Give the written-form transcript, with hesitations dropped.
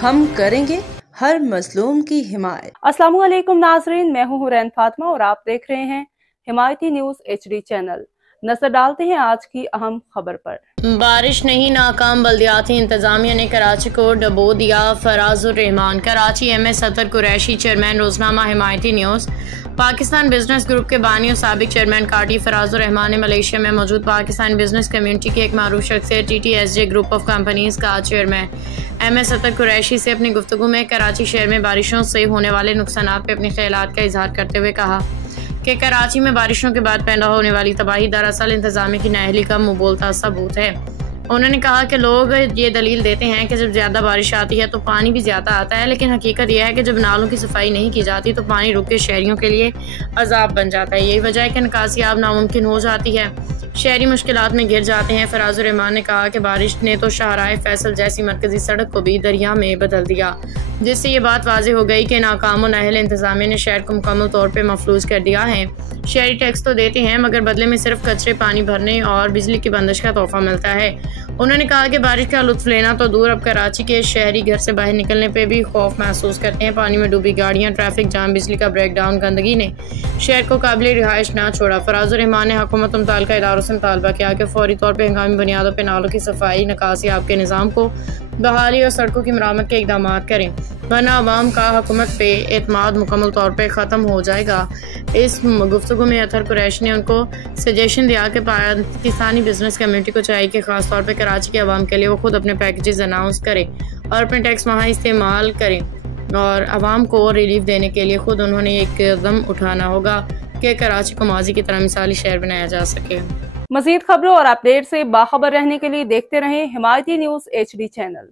हम करेंगे हर मजलूम की हिमायत। अस्सलाम वालेकुम नाजरीन, मैं हूं हुरैन फातिमा और आप देख रहे हैं हिमायती न्यूज HD चैनल। नजर डालते हैं आज की अहम खबर पर। बारिश नहीं, नाकाम बल्दियाती इंतजामिया ने कराची को डबो दिया। फराजुर रहमान, कराची MS अतर कुरैशी, चेयरमैन रोजनामा Himayati news. Pakistan business group के बानी और साबिक चेयरमैन काटी फराजुर रहमान ने मलेशिया में मौजूद पाकिस्तान बिजनेस कम्युनिटी के एक मारूफ शख्सियत TTSJ ग्रुप ऑफ कंपनीज का चेयरमैन MS अतर कुरैशी से अपनी गुफ्तगू में कराची शहर में बारिशों से होने वाले नुकसानात पर अपने ख्यालात का इजहार करते हुए कहा कि कराची में बारिशों के बाद पैदा होने वाली तबाही दरअसल इंतजामिया की नाअहली का मुंह बोलता सबूत है। उन्होंने कहा कि लोग ये दलील देते हैं कि जब ज़्यादा बारिश आती है तो पानी भी ज़्यादा आता है, लेकिन हकीकत यह है कि जब नालों की सफाई नहीं की जाती तो पानी रुक के शहरियों के लिए अजाब बन जाता है। यही वजह है कि निकासी आब नामुमकिन हो जाती है, शहरी मुश्किलात में गिर जाते हैं। फराजुर रहमान ने कहा कि बारिश ने तो शाहराह फैसल जैसी मरकजी सड़क को भी दरिया में बदल दिया, जिससे ये बात वाज़ेह हो गई कि नाकाम और नाअहल इंतजामिया ने शहर को मुकम्मल तौर पर मफलूज कर दिया है। शहरी टैक्स तो देते हैं मगर बदले में सिर्फ कचरे, पानी भरने और बिजली की बंदिश का तोहफा मिलता है। उन्होंने कहा कि बारिश का लुत्फ लेना तो दूर, अब कराची के शहरी घर से बाहर निकलने पे भी खौफ महसूस करते हैं। पानी में डूबी गाड़ियां, ट्रैफिक जाम, बिजली का ब्रेकडाउन, गंदगी ने शहर को काबिल रिहाइश ना छोड़ा। फराजुर रहमान ने हुकूमत मुतल्लिका इदारों से मुतालबा किया कि फौरी तौर पर हंगामी बुनियादों पर नालों की सफाई, निकासी आब के निज़ाम को बहाली और सड़कों की मरम्मत के इकदाम करें, वरना अवाम का हुकूमत पे एतमाद मुकम्मल तौर पर ख़त्म हो जाएगा। इस गुफ्तगू में अतर कुरैशी ने उनको सजेशन दिया कि पाकिस्तानी बिजनेस कम्युनिटी को चाहिए कि खास तौर पर कराची के अवाम के लिए वो खुद अपने पैकेजेस अनाउंस करें और अपने टैक्स वहाँ इस्तेमाल करें, और अवाम को रिलीफ देने के लिए खुद उन्होंने एक कदम उठाना होगा कि कराची को माजी की तरह मिसाली शहर बनाया जा सके। मज़ीद खबरों और अपडेट से बाखबर रहने के लिए देखते रहें हिमायती न्यूज HD चैनल।